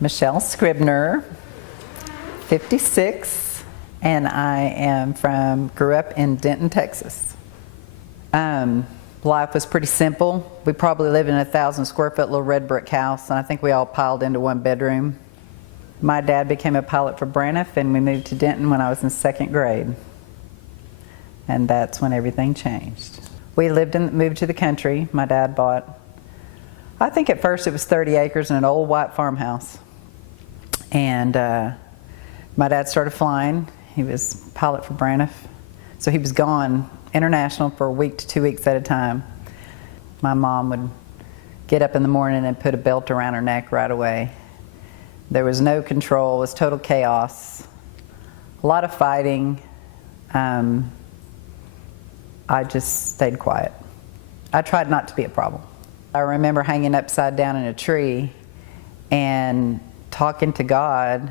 Michelle Scribner, 56, and I grew up in Denton, Texas. Life was pretty simple. We probably lived in a 1,000 square foot little red brick house, and I think we all piled into one bedroom. My dad became a pilot for Braniff, and we moved to Denton when I was in 2nd grade. And that's when everything changed. We moved to the country. My dad bought, I think at first it was 30 acres and an old white farmhouse. And my dad started flying. He was a pilot for Braniff. So he was gone international for a week to 2 weeks at a time. My mom would get up in the morning and put a belt around her neck right away. There was no control. It was total chaos. A lot of fighting. I just stayed quiet. I tried not to be a problem. I remember hanging upside down in a tree and talking to God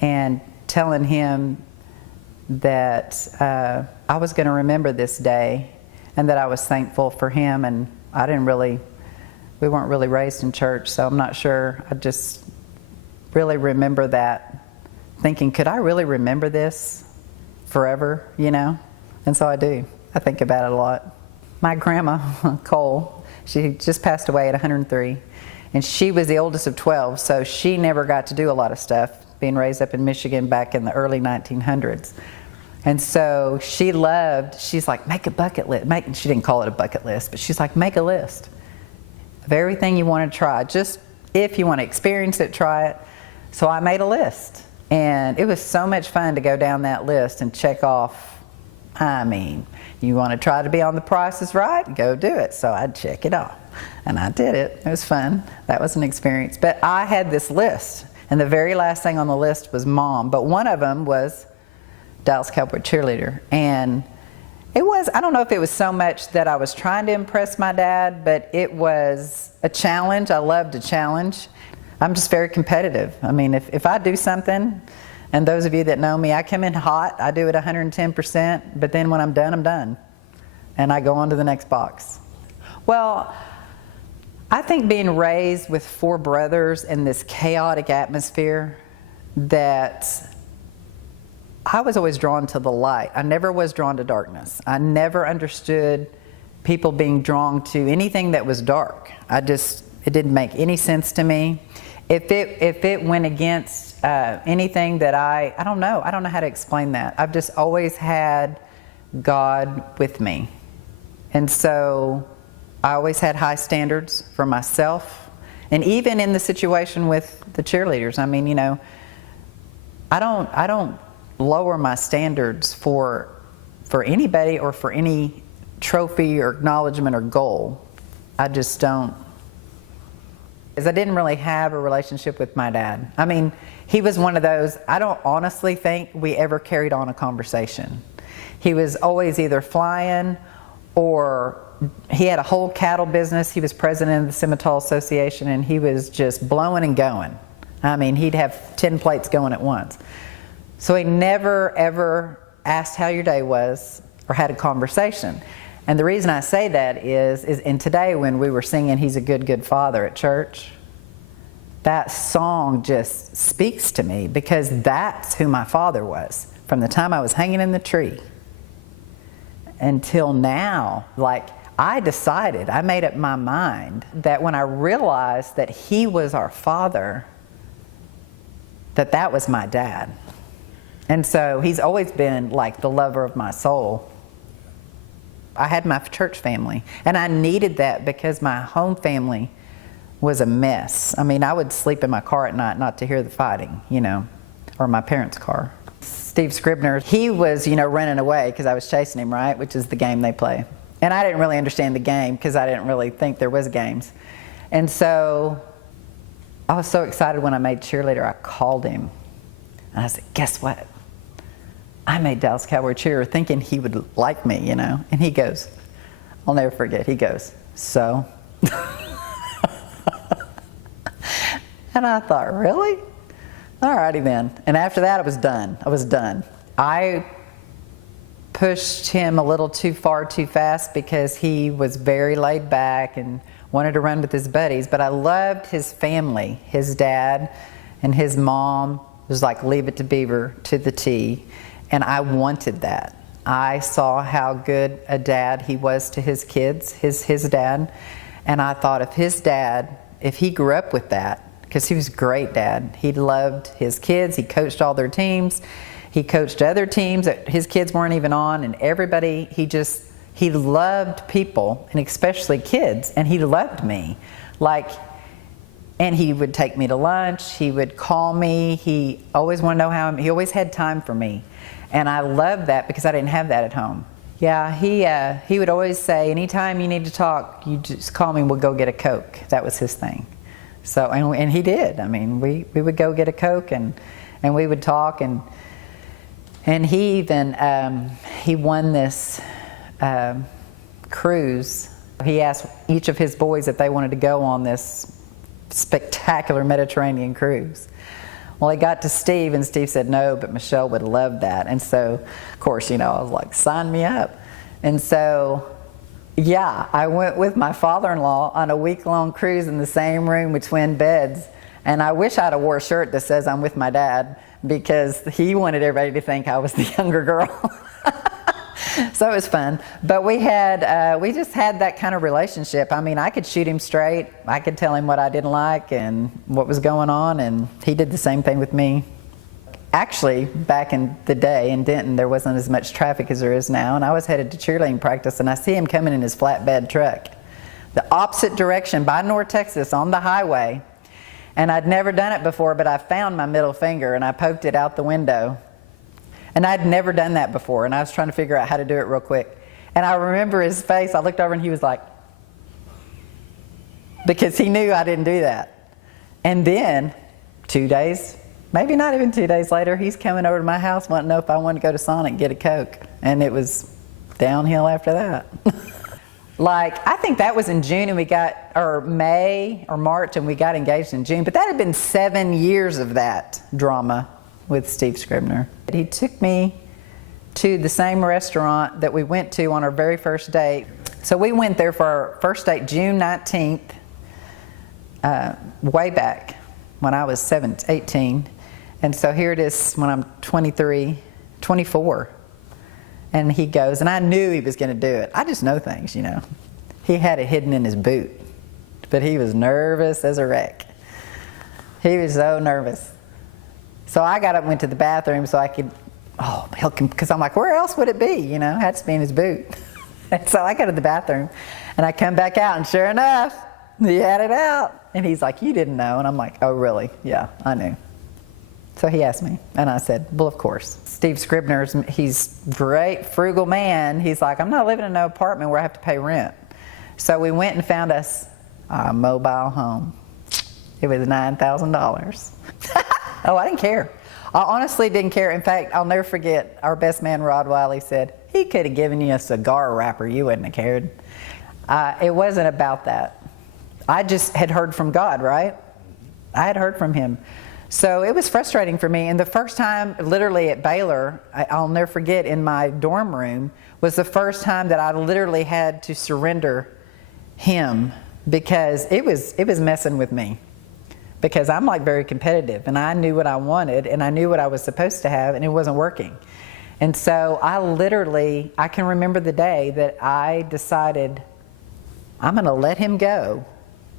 and telling him that I was going to remember this day and that I was thankful for him. And we weren't really raised in church, so I'm not sure. I just really remember that, thinking, could I really remember this forever, you know? And so I do. I think about it a lot. My grandma, Cole, she just passed away at 103, and she was the oldest of 12, so she never got to do a lot of stuff, being raised up in Michigan back in the early 1900s. And so she's like, make a bucket list. She didn't call it a bucket list, but she's like, make a list of everything you want to try. Just if you want to experience it, try it. So I made a list, and it was so much fun to go down that list and check off. I mean, you want to try to be on The Price is Right? Go do it. So I'd check it off, and I did it. It was fun. That was an experience. But I had this list, and the very last thing on the list was Mom. But one of them was Dallas Cowboy cheerleader. And I don't know if it was so much that I was trying to impress my dad, but it was a challenge. I loved a challenge. I'm just very competitive. I mean, if I do something, and those of you that know me, I come in hot, I do it 110%, but then when I'm done, I'm done. And I go on to the next box. Well, I think being raised with 4 brothers in this chaotic atmosphere, that I was always drawn to the light. I never was drawn to darkness. I never understood people being drawn to anything that was dark. It didn't make any sense to me. If it went against anything that I don't know how to explain that. I've just always had God with me. And so I always had high standards for myself. And even in the situation with the cheerleaders, I mean, you know, I don't lower my standards for anybody or for any trophy or acknowledgement or goal. I just don't. Because I didn't really have a relationship with my dad. I mean, he was one of those, I don't honestly think we ever carried on a conversation. He was always either flying, or he had a whole cattle business. He was president of the Simmental Association, and he was just blowing and going. I mean, he'd have 10 plates going at once. So he never, ever asked how your day was or had a conversation. And the reason I say that is in today when we were singing He's a Good, Good Father at church, that song just speaks to me, because that's who my father was. From the time I was hanging in the tree until now, like I made up my mind that when I realized that he was our father, that was my dad. And so he's always been like the lover of my soul. I had my church family, and I needed that because my home family was a mess. I mean, I would sleep in my car at night not to hear the fighting, you know, or my parents' car. Steve Scribner, he was, you know, running away because I was chasing him, right, which is the game they play. And I didn't really understand the game because I didn't really think there was games. And so I was so excited when I made cheerleader, I called him. And I said, guess what? I made Dallas Cowboy cheerleader thinking he would like me, you know. And he goes, I'll never forget, he goes, so? And I thought, really? All righty then. And after that, I was done. I pushed him a little too far too fast because he was very laid back and wanted to run with his buddies, but I loved his family. His dad and his mom was like Leave It to Beaver to the T, and I wanted that. I saw how good a dad he was to his kids, his dad, and I thought if he grew up with that, because he was a great dad. He loved his kids. He coached all their teams. He coached other teams that his kids weren't even on, and everybody, he loved people, and especially kids, and he loved me. And he would take me to lunch. He would call me. He always wanted to know he always had time for me. And I loved that because I didn't have that at home. Yeah, he would always say, anytime you need to talk, you just call me, we'll go get a Coke. That was his thing. So, and he did. I mean, we would go get a Coke and we would talk, and he even, he won this cruise. He asked each of his boys if they wanted to go on this spectacular Mediterranean cruise. Well, he got to Steve, and Steve said no, but Michelle would love that. And so, of course, I was like, sign me up. And so, yeah, I went with my father-in-law on a week-long cruise in the same room with twin beds. And I wish I'd have wore a shirt that says I'm with my dad, because he wanted everybody to think I was the younger girl. So it was fun. But we just had that kind of relationship. I mean, I could shoot him straight. I could tell him what I didn't like and what was going on, and he did the same thing with me. Actually, back in the day in Denton, there wasn't as much traffic as there is now, and I was headed to cheerleading practice, and I see him coming in his flatbed truck, the opposite direction by North Texas on the highway. And I'd never done it before, but I found my middle finger and I poked it out the window. And I'd never done that before, and I was trying to figure out how to do it real quick. And I remember his face. I looked over and he was like, because he knew I didn't do that. And then 2 days, maybe not even 2 days later, he's coming over to my house wanting to know if I wanted to go to Sonic and get a Coke. And it was downhill after that. I think that was in June, and or May or March, and we got engaged in June. But that had been 7 years of that drama with Steve Scribner. He took me to the same restaurant that we went to on our very first date. So we went there for our first date, June 19th, way back when I was 18. And so here it is when I'm 23, 24. And he goes, and I knew he was going to do it. I just know things, He had it hidden in his boot, but he was nervous as a wreck. He was so nervous. So I got up and went to the bathroom so I could, because I'm like, where else would it be? It had to be in his boot. And so I go to the bathroom, and I come back out, and sure enough, he had it out. And he's like, you didn't know? And I'm like, oh, really? Yeah, I knew. So he asked me, and I said, well, of course. Steve Scribner, he's a great, frugal man. He's like, I'm not living in an apartment where I have to pay rent. So we went and found us a mobile home. It was $9,000. Oh, I didn't care. I honestly didn't care. In fact, I'll never forget, our best man, Rod Wiley, said, he could have given you a cigar wrapper. You wouldn't have cared. It wasn't about that. I just had heard from God, right? I had heard from him. So it was frustrating for me. And the first time, literally at Baylor, I'll never forget, in my dorm room, was the first time that I literally had to surrender him, because it was messing with me. Because I'm very competitive, and I knew what I wanted, and I knew what I was supposed to have, and it wasn't working. And so I can remember the day that I decided I'm going to let him go.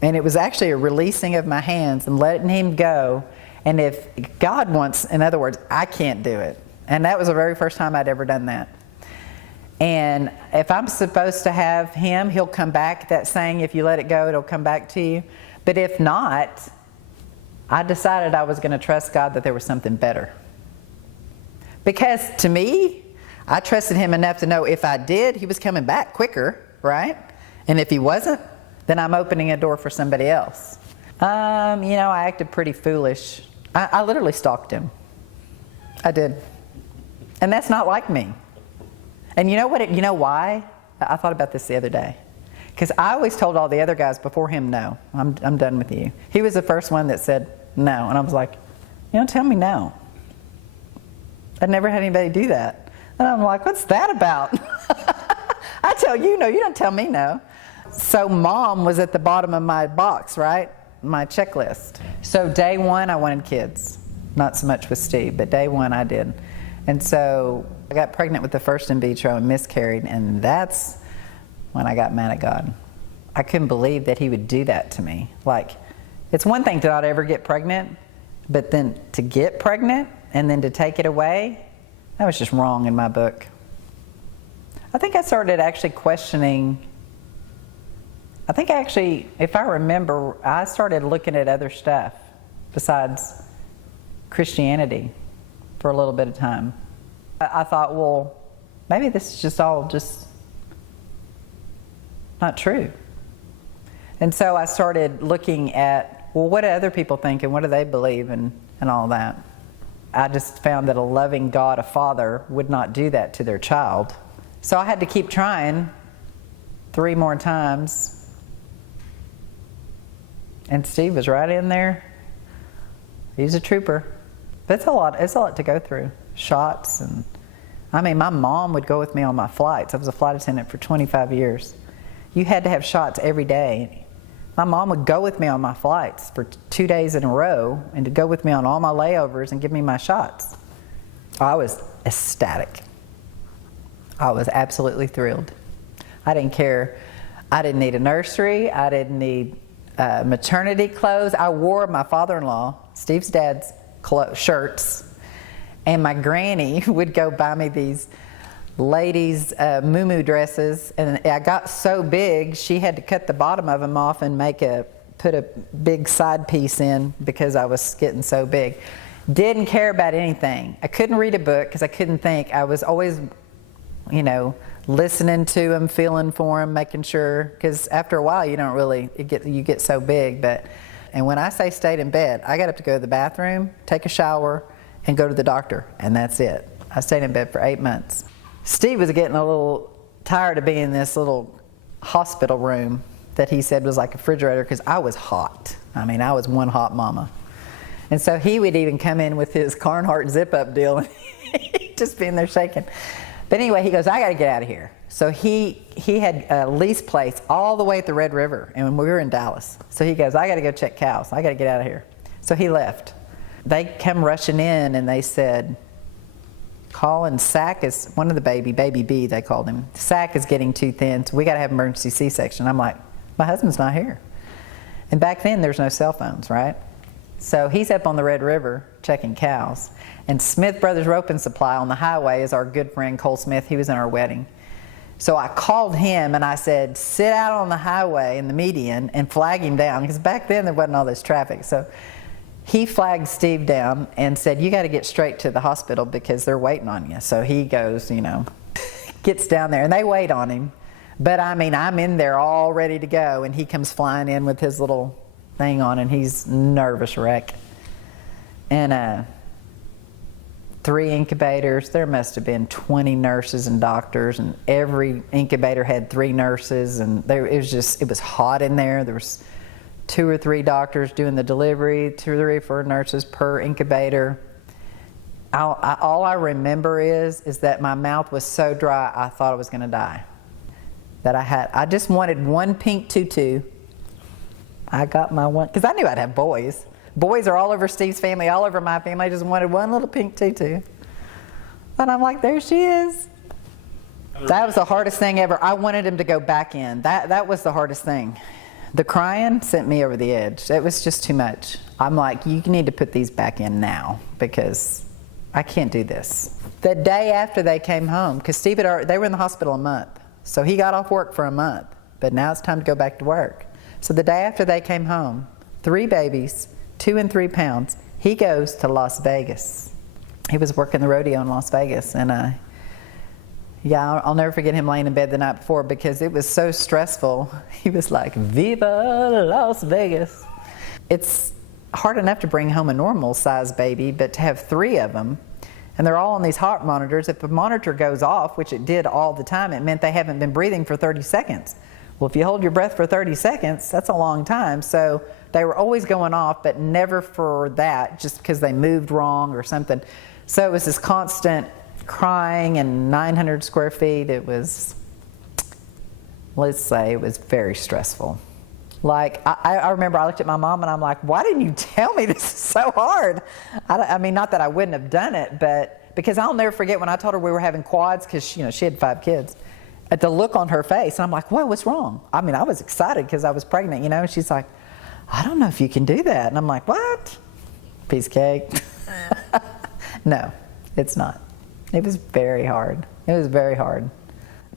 And it was actually a releasing of my hands and letting him go. And if God wants, in other words, I can't do it. And that was the very first time I'd ever done that. And if I'm supposed to have him, he'll come back. That saying, if you let it go, it'll come back to you. But if not, I decided I was going to trust God that there was something better. Because to me, I trusted him enough to know if I did, he was coming back quicker, right? And if he wasn't, then I'm opening a door for somebody else. I acted pretty foolish. I literally stalked him. I did. And that's not like me. And you know why? I thought about this the other day. Because I always told all the other guys before him, no, I'm done with you. He was the first one that said no. And I was like, tell me no. I'd never had anybody do that. And I'm like, what's that about? I tell you no, you don't tell me no. So mom was at the bottom of my box, right? My checklist. So day one, I wanted kids. Not so much with Steve, but day one I did. And so I got pregnant with the first in vitro and miscarried, and that's when I got mad at God. I couldn't believe that he would do that to me. Like, it's one thing to not ever get pregnant, but then to get pregnant and then to take it away, that was just wrong in my book. I think I started actually questioning, if I remember, I started looking at other stuff besides Christianity for a little bit of time. I thought, well, maybe this is just all just not true. And so I started looking at, well, what do other people think and what do they believe and all that. I just found that a loving God, a father, would not do that to their child. So I had to keep trying 3 more times. And Steve was right in there. He's a trooper. But it's a lot to go through. Shots and, I mean, my mom would go with me on my flights. I was a flight attendant for 25 years. You had to have shots every day. My mom would go with me on my flights for 2 days in a row and to go with me on all my layovers and give me my shots. I was ecstatic. I was absolutely thrilled. I didn't care. I didn't need a nursery. I didn't need maternity clothes. I wore my father-in-law, Steve's dad's shirts, and my granny would go buy me these ladies' muumuu dresses, and I got so big she had to cut the bottom of them off and put a big side piece in because I was getting so big. Didn't care about anything. I couldn't read a book because I couldn't think. I was always, listening to him, feeling for him, making sure, because after a while you don't really, you get so big. And when I say stayed in bed, I got up to go to the bathroom, take a shower, and go to the doctor, and that's it. I stayed in bed for 8 months. Steve was getting a little tired of being in this little hospital room that he said was like a refrigerator because I was hot. I mean, I was one hot mama. And so he would even come in with his Carhartt zip-up deal and he'd just be in there shaking. But anyway, he goes, I got to get out of here. So he had a lease place all the way at the Red River, and we were in Dallas. So he goes, I got to go check cows. I got to get out of here. So he left. They come rushing in, and they said, Colin, Sack is, one of the baby B, they called him. Sack is getting too thin, so we got to have emergency C-section. I'm like, my husband's not here. And back then, there's no cell phones, right? So he's up on the Red River checking cows. And Smith Brothers Rope and Supply on the highway is our good friend Cole Smith. He was in our wedding. So I called him and I said, sit out on the highway in the median and flag him down, because back then there wasn't all this traffic. So he flagged Steve down and said, you got to get straight to the hospital because they're waiting on you. So he goes, gets down there and they wait on him. But I mean, I'm in there all ready to go, and he comes flying in with his little thing on, and he's nervous wreck. And 3 incubators. There must have been 20 nurses and doctors, and every incubator had 3 nurses, and it was hot in there. There was 2 or 3 doctors doing the delivery, 2 or 3 or 4 nurses per incubator. All I remember is that my mouth was so dry I thought I was going to die. That I just wanted one pink tutu. I got my one, because I knew I'd have boys. Boys are all over Steve's family, all over my family. I just wanted one little pink tutu. And I'm like, there she is. That was the hardest thing ever. I wanted him to go back in. That was the hardest thing. The crying sent me over the edge. It was just too much. I'm like, you need to put these back in now because I can't do this. The day after they came home, because they were in the hospital a month. So he got off work for a month, but now it's time to go back to work. So the day after they came home, 3 babies, 2 and 3 pounds, he goes to Las Vegas. He was working the rodeo in Las Vegas, and I'll never forget him laying in bed the night before because it was so stressful. He was like, Viva Las Vegas. It's hard enough to bring home a normal size baby, but to have 3 of them, and they're all on these heart monitors. If the monitor goes off, which it did all the time, it meant they haven't been breathing for 30 seconds. Well, if you hold your breath for 30 seconds, that's a long time. So they were always going off, but never for that, just because they moved wrong or something. So it was this constant crying, and 900 square feet. It was let's say it was very stressful. Like, I remember I looked at my mom and I'm like, why didn't you tell me this is so hard? I mean, not that I wouldn't have done it, but because I'll never forget when I told her we were having quads, because she had 5 kids. At the look on her face, and I'm like, what's wrong? I mean, I was excited because I was pregnant, and she's like, I don't know if you can do that. And I'm like, what? Piece of cake. No, it's not. It was very hard. It was very hard.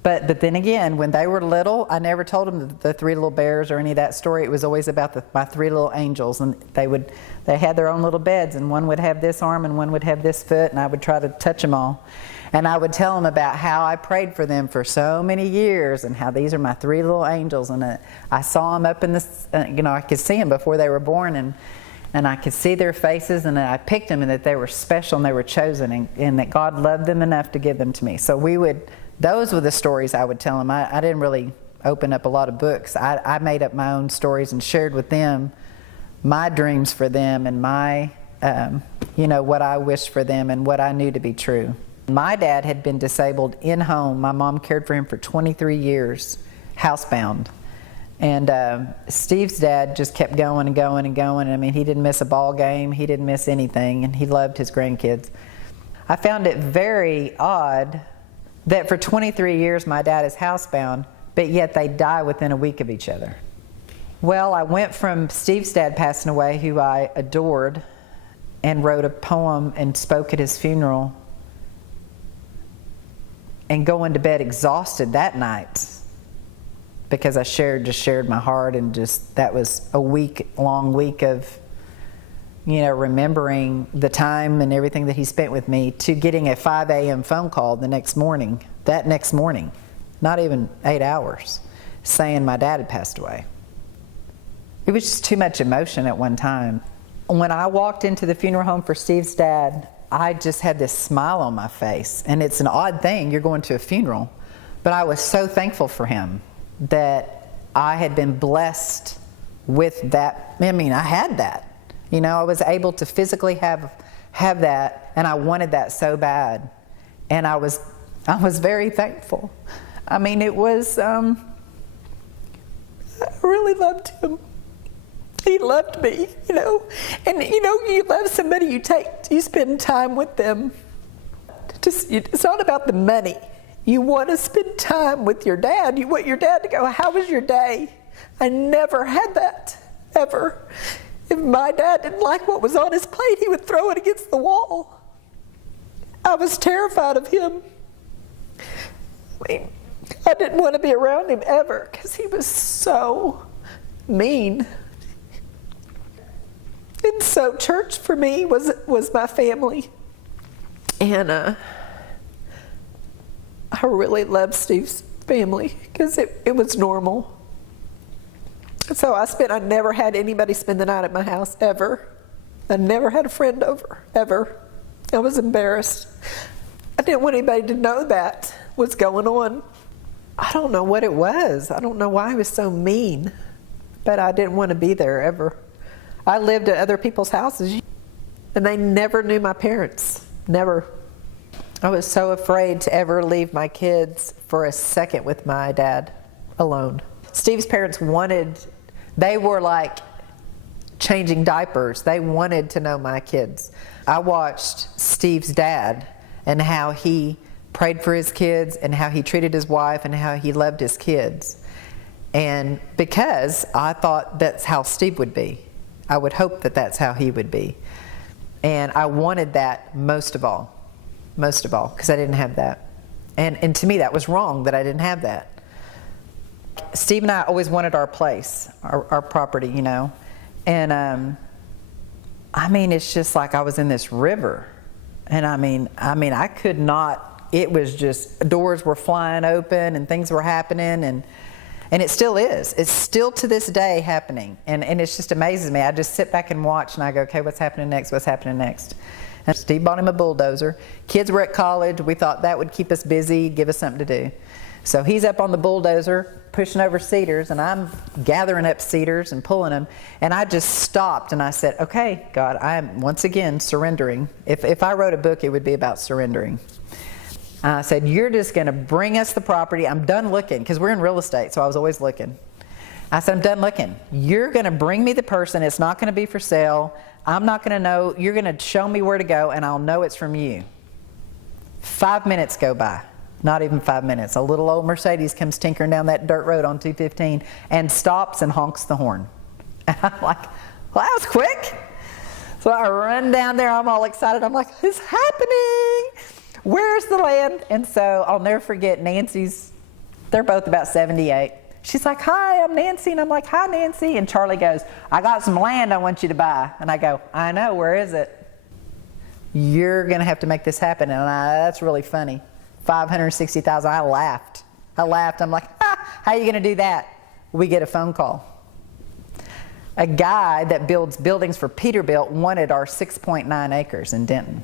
But then again, when they were little, I never told them the 3 little bears or any of that story. It was always about my 3 little angels, and they had their own little beds, and one would have this arm and one would have this foot, and I would try to touch them all. And I would tell them about how I prayed for them for so many years, and how these are my 3 little angels, and I saw them up in this, I could see them before they were born, and I could see their faces, and I picked them, and that they were special and they were chosen, and that God loved them enough to give them to me. So those were the stories I would tell them. I didn't really open up a lot of books. I made up my own stories and shared with them my dreams for them, and my, what I wished for them and what I knew to be true. My dad had been disabled in home. My mom cared for him for 23 years, housebound. And Steve's dad just kept going and going and going. I mean, he didn't miss a ball game. He didn't miss anything, and he loved his grandkids. I found it very odd that for 23 years my dad is housebound, but yet they die within a week of each other. Well, I went from Steve's dad passing away, who I adored, and wrote a poem and spoke at his funeral, and going to bed exhausted that night because I shared my heart, and that was a long week of remembering the time and everything that he spent with me, to getting a 5 a.m. phone call that next morning, not even 8 hours, saying my dad had passed away. It was just too much emotion at one time. When I walked into the funeral home for Steve's dad, I just had this smile on my face. And it's an odd thing, you're going to a funeral, but I was so thankful for him that I had been blessed with that. I mean, I had that. I was able to physically have that, and I wanted that so bad. And I was very thankful. I mean, it was, I really loved him. He loved me, And, you love somebody, you spend time with them. It's not about the money. You want to spend time with your dad. You want your dad to go, how was your day? I never had that, ever. If my dad didn't like what was on his plate, he would throw it against the wall. I was terrified of him. I mean, I didn't want to be around him ever because he was so mean. And so church for me was my family. And I really loved Steve's family because it was normal. So I never had anybody spend the night at my house, ever. I never had a friend over, ever. I was embarrassed. I didn't want anybody to know that was going on. I don't know what it was. I don't know why he was so mean, but I didn't want to be there, ever. I lived at other people's houses, and they never knew my parents. Never. I was so afraid to ever leave my kids for a second with my dad alone. Steve's parents they were like changing diapers. They wanted to know my kids. I watched Steve's dad and how he prayed for his kids and how he treated his wife and how he loved his kids. And because I thought that's how Steve would be. I would hope that that's how he would be. And I wanted that most of all, because I didn't have that. And to me that was wrong that I didn't have that. Steve and I always wanted our place, our property, And I mean, it's just like I was in this river. And I mean, I could not, it was just, doors were flying open and things were happening, and it still is. It's still to this day happening. And it just amazes me. I just sit back and watch and I go, okay, what's happening next? What's happening next? And Steve bought him a bulldozer. Kids were at college. We thought that would keep us busy, give us something to do. So he's up on the bulldozer, pushing over cedars, and I'm gathering up cedars and pulling them. And I just stopped and I said, okay, God, I am once again surrendering. If I wrote a book, it would be about surrendering. I said, you're just going to bring us the property. I'm done looking, because we're in real estate, so I was always looking. I said, I'm done looking. You're going to bring me the person. It's not going to be for sale. I'm not going to know. You're going to show me where to go, and I'll know it's from you. 5 minutes go by. Not even 5 minutes. A little old Mercedes comes tinkering down that dirt road on 215 and stops and honks the horn. And I'm like, well, that was quick. So I run down there. I'm all excited. I'm like, it's happening. Where's the land? And so I'll never forget they're both about 78. She's like, hi, I'm Nancy. And I'm like, hi, Nancy. And Charlie goes, I got some land I want you to buy. And I go, I know, where is it? You're going to have to make this happen. And that's really funny. $560,000. I laughed. I'm like, how are you going to do that? We get a phone call. A guy that builds buildings for Peterbilt wanted our 6.9 acres in Denton.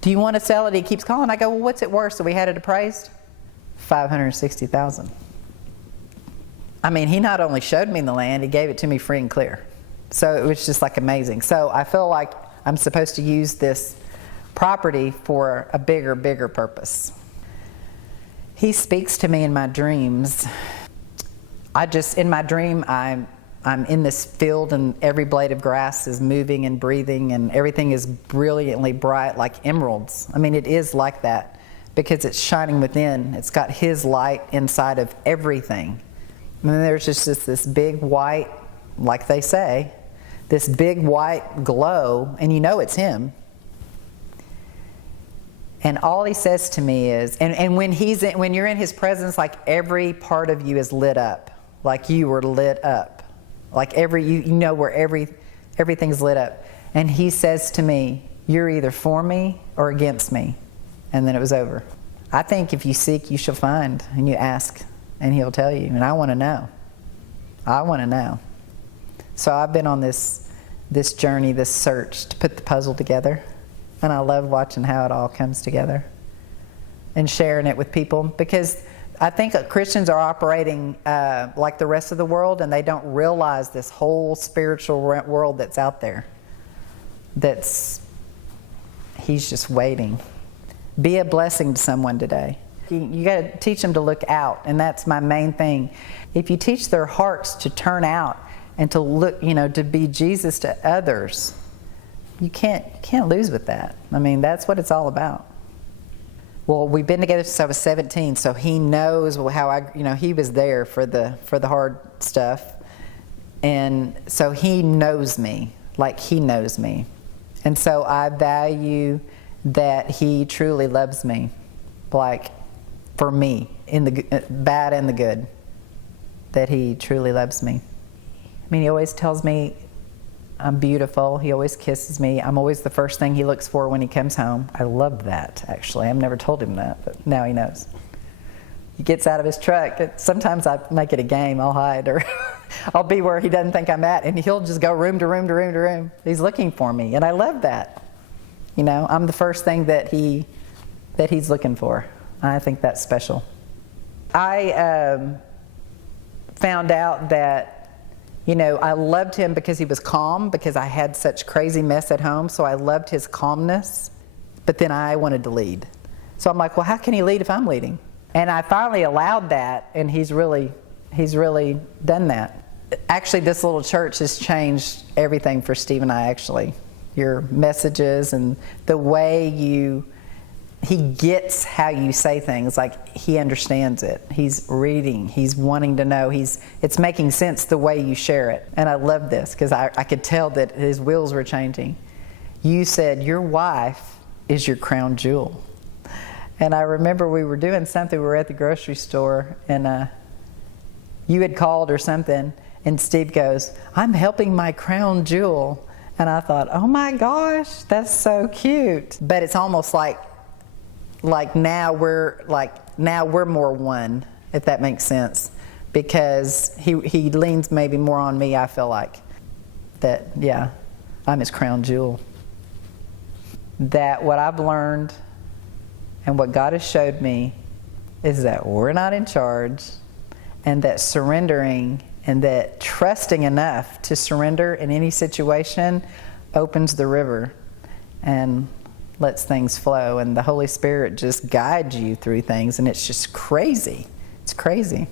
Do you want to sell it? He keeps calling. I go, well, what's it worth? So we had it appraised. $560,000. I mean, he not only showed me the land, he gave it to me free and clear. So it was just like amazing. So I feel like I'm supposed to use this property for a bigger purpose. He speaks to me in my dreams. In my dream, I'm in this field, and every blade of grass is moving and breathing, and everything is brilliantly bright like emeralds. I mean, it is like that because it's shining within. It's got His light inside of everything. And then there's just this big white, like they say, this big white glow, and you know it's Him. And all He says to me is, and when you're in His presence, like every part of you is lit up, like you were lit up, like you know where everything's lit up. And He says to me, you're either for me or against me. And then it was over. I think if you seek, you shall find, and you ask, and He'll tell you. And I want to know. I want to know. So I've been on this journey, this search to put the puzzle together. And I love watching how it all comes together and sharing it with people, because I think Christians are operating like the rest of the world, and they don't realize this whole spiritual world that's out there. He's just waiting. Be a blessing to someone today. You got to teach them to look out, and that's my main thing. If you teach their hearts to turn out and to look, to be Jesus to others, you can't lose with that. I mean, that's what it's all about. Well, we've been together since I was 17, so He knows how He was there for the hard stuff, and so He knows me, like He knows me, and so I value that He truly loves me, like for me, in the bad and the good, that He truly loves me. I mean, He always tells me I'm beautiful. He always kisses me. I'm always the first thing He looks for when He comes home. I love that, actually. I've never told Him that, but now He knows. He gets out of His truck. Sometimes I make it a game. I'll hide, or I'll be where He doesn't think I'm at, and He'll just go room to room to room to room. He's looking for me, and I love that. I'm the first thing that He's looking for. I think that's special. I found out that I loved Him because He was calm, because I had such crazy mess at home, so I loved His calmness, but then I wanted to lead. So I'm like, well, how can He lead if I'm leading? And I finally allowed that, and He's really done that. Actually, this little church has changed everything for Steve and I, actually. Your messages and the way He gets how you say things, like He understands it. He's reading. He's wanting to know. It's making sense the way you share it. And I love this because I could tell that His wheels were changing. You said your wife is your crown jewel. And I remember we were doing something. We were at the grocery store, and you had called or something, and Steve goes, I'm helping my crown jewel. And I thought, oh my gosh, that's so cute. But it's almost like now we're more one, if that makes sense, because he leans maybe more on me. I feel like that, yeah, I'm his crown jewel. That what I've learned and what God has showed me is that we're not in charge, and that surrendering and that trusting enough to surrender in any situation opens the river. And lets things flow, and the Holy Spirit just guides you through things, and it's just crazy. It's crazy.